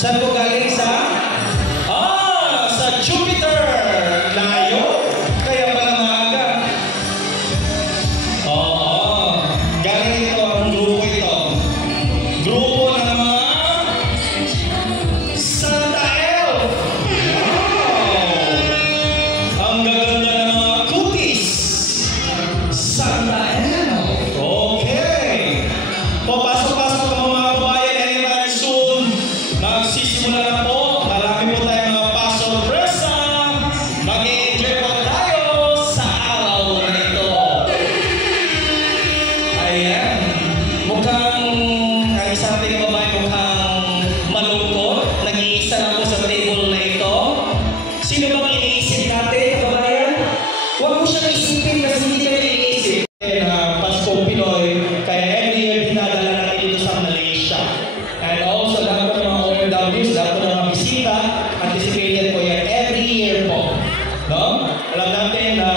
Saan po galing sa? Sa Jupiter! Layo! Kaya pala maaga. Oo. Galing ito ang grupo ito. Grupo ng mga Santa Elf! Wow! Ang gaganda ng mga cookies! Santa Elf! Okay! Papasok-pasok ang mga kabayan anytime soon. Magsisimula na po. Marami po tayong mga pa-sorpresa. Mag-i-enjoy po tayo sa araw na ito. Ayan. Mukhang ang isang ating babae mukhang malungkot. Nag-iisa na po sa table na ito. Sino bang iniisip natin, kabayan? Huwag mo siyang isipin kasi hindi ka iniisip. Pasko Pinoy, kaya every year dinadala natin dito sa Malaysia. And also, lahat po ng mga OFWs, lahat po ng mga bisita, anticipated po yan every year po. No? Alam natin na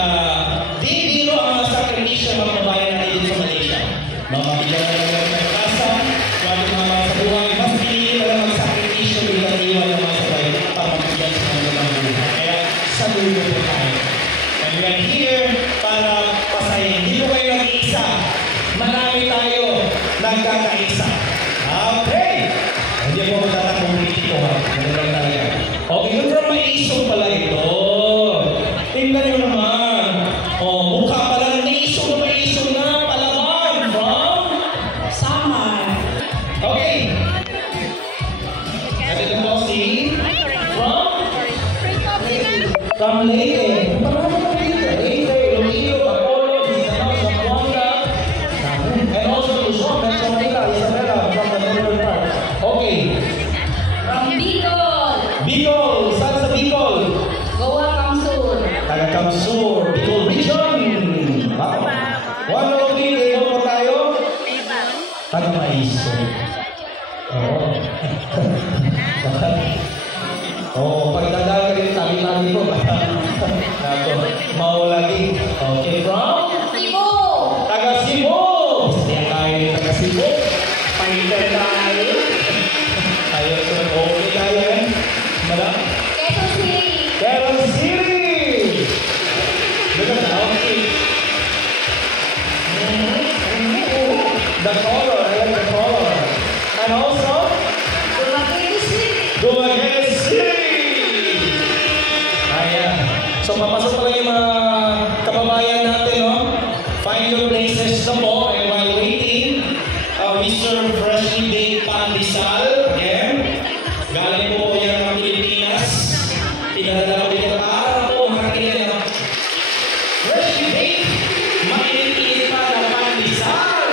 di biro ang mga sakripisyo ng mga babae natin dito sa Malaysia. No? Mabigyan na lang ng kasa, kung ano mga sa buhay, mas pinili na lang magsakripisyo bilang iwan ng mga sabay para mabigyan sa mga buhay. Kaya, saludo po tayo. And we are here para pasayin. Hindi po kayo nag-iisa. Marami tayo nagkakaisa. Okay! Hindi po magtatakong dito ha. Ganun lang tayo. Okay, yun from may isong pala ito. Tingnan nyo naman. Mukha pala ng isong na may isong na palaman from Samar. Okay. At ito po si from Leyte. Marami na dito. Leyte, Iloilo, Apollo, Mindanao, Zamboanga, and also Luzon, Metro Manila, Isabela, from the northern part. Okay. From Bicol. Bicol. Saan sa Bicol? Goa, Kamsur. Taga Kamsur, Bicol Region. Wow. 103, ito po tayo. Taga Maiso. Oo. Pagdadaan ka rin tabi-tabi po. Nato, maulagi. Okay, from? Cebu. Taga Cebu. Siya tayo taga Cebu. Pahintan tayo. Tayo sa okay tayo eh. Madam? Quezon City. Quezon City. Look at that. Okay. The color. I like the color. And also? Dumaguete City. Dumaguete City. Ayan. So, papasok pala yung mga kababayan natin, no? Find your places na po. And while waiting, we serve freshly baked pandesal. Again, galing po po yan ng Pilipinas. Pinadala ko dito para po makakilala ng freshly baked, mainit-init pa na pandesal.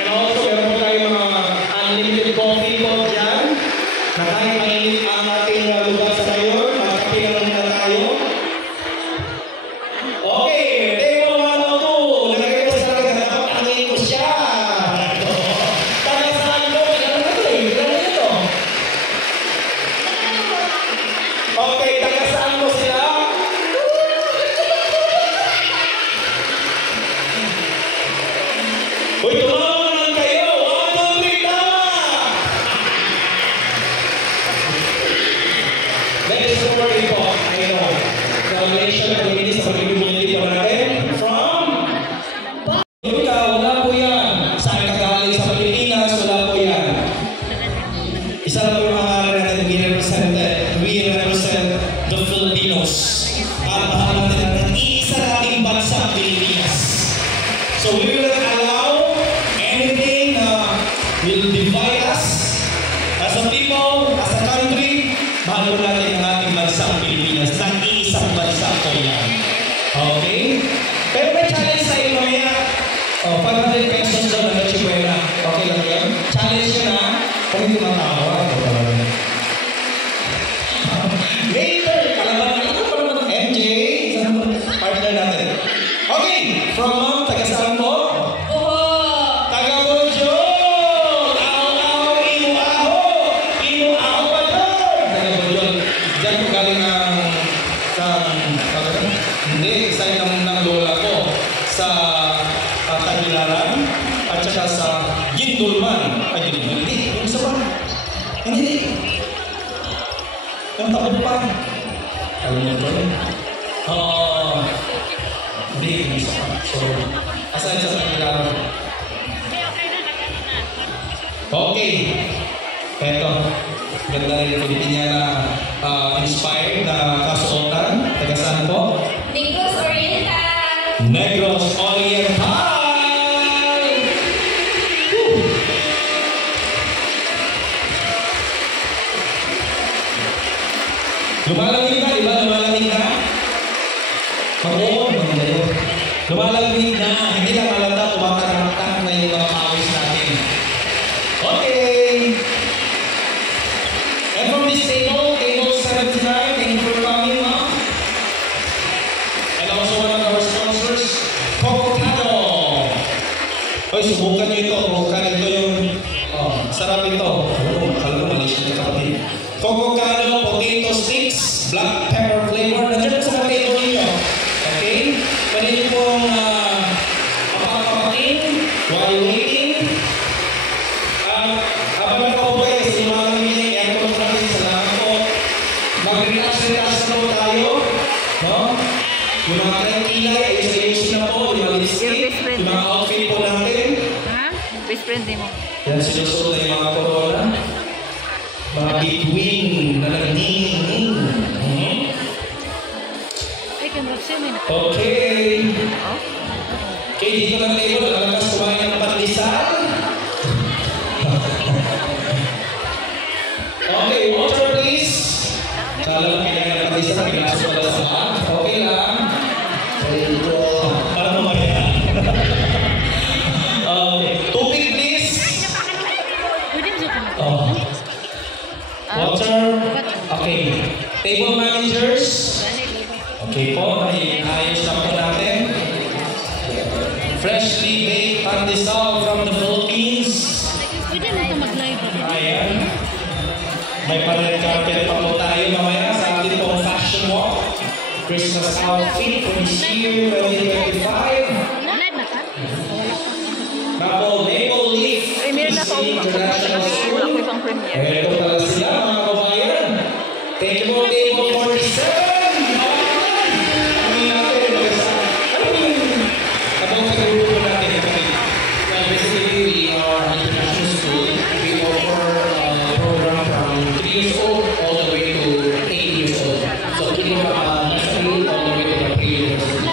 And also, meron po tayo mga unlimited coffee po dyan. Na kahit mainit ang ating lugar sa ngayon, makakapilang na tayo. Okay, table 102. Nalagay ko sa talaga, napapangin ko siya. Taga saan ko? Ilan na ito eh? Ilan na ito? Okay, taga saan mo sila? Uy, tumawa naman kayo. 1, 2, 3, tama! That is super important. I know. The Malaysian community sa community pa natin. From? Ika, wala po yan. Saan ka galing sa Pilipinas? Wala po yan. Isa lang po yung mga natin we represent the Filipinos. At mahal natin ang isa nating bansa, Pilipinas. So we will not allow anything will divide us as a people, as a country. Mahal po natin ang ating bansa, Pilipinas. Nag-iisang bansa po yan. Okay? Pero may challenge sa iyo mamaya. 500 pesos doon na chikwela. Okay lang yan? Challenge yun ha? Kung hindi matawa. Later, kalaban na ito pa naman MJ. Partner natin. Okay, from mom, taga saan po? Taga Bonjo! Aho-aho, inu-aho! Inu-aho pa doon! Taga Bonjo. Diyan po galing ng hindi, isa ng lola ko sa Tagilaran at saka sa Gindulman. Ay, hindi. Yung isa ba? Hindi. Ang takot pa. Alam mo ba yun? Hindi, isa pa. So, asan sa kanila? Okay. Eto. Ganda rin yung Pilipiniana inspired na kasuotan. Taga saan po? Negros Oriental. Negros Oriental! Lumalamig na, di ba? Lumalamig na? Oo, lumalamig na. Hindi lang malata, tumatarak-tak na yung mga pawis natin. Okay. And from this table, table 79, thank you for coming, ma'am. And also one of our sponsors, Cococado. Oy, subukan nyo ito. Subukan ito yung... sarap ito. Alam mo, mali siya kapatid. Cococado potato sticks, black pepper flavor. Nandiyan sa mga table ninyo. Okay? Pwede nyo pong mapapakain while waiting. Habang ako po ay kasi mga namili, aircon natin, salamat po. Mag-relax-relax na po tayo. No? Yung mga kilay, ayos-ayusin na po. Yung mga lipstick, yung mga outfit po natin. Ha? Best friend mo. Yan, sinusunod na yung mga corona. Mga bituin na nagding. Ay, conversion mo na. Okay. Okay, dito na tayo. Nalakas kumain ng pandesal. Okay, water please. Kala lang kailangan ng pandesal. Pinasok pala sa mga. Okay lang. Para mamaya. Tubig please. Water. Okay. Table managers. Okay po. Ayos lang po natin. Freshly baked pandesal from the Philippines. Pwede mo ito mag-live. Ayan. May pa-red carpet pa po tayo mamaya sa ating pong fashion walk. Christmas outfit for this year 2025. Live na ka? Maple Leaf. International School. Ako isang premiere. Ito pala sila mga kabayan. Thank you po, table 47. Basically, we are an international school. We offer a program from 3 years old all the way to 8 years old. So, we have nursery all the way to 3 years old.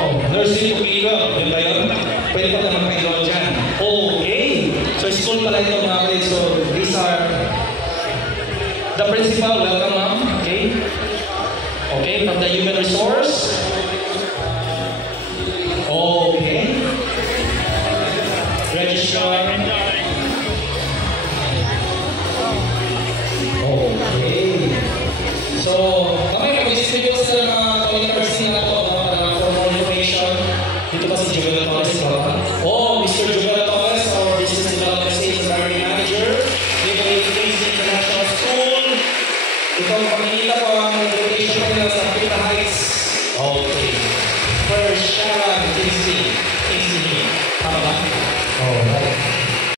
Oh, nursery to Pico. Yun ba yun? Pwede pa naman kayo dyan. Okay. So, school pala ito mga kapatid. So, these are the principal. Welcome, ma'am. Okay. Okay, from the human resource. Okay. Registrar. Okay. So, kami mag-distribute sa mga university na ito for more information. Dito pa si Joel Torres. Mr. Joel Torres, our Business Development Sales and Marketing Manager. Naval Aviation International School. Ito ang pamilita ko ang education nila sa Pita Heights. Okay.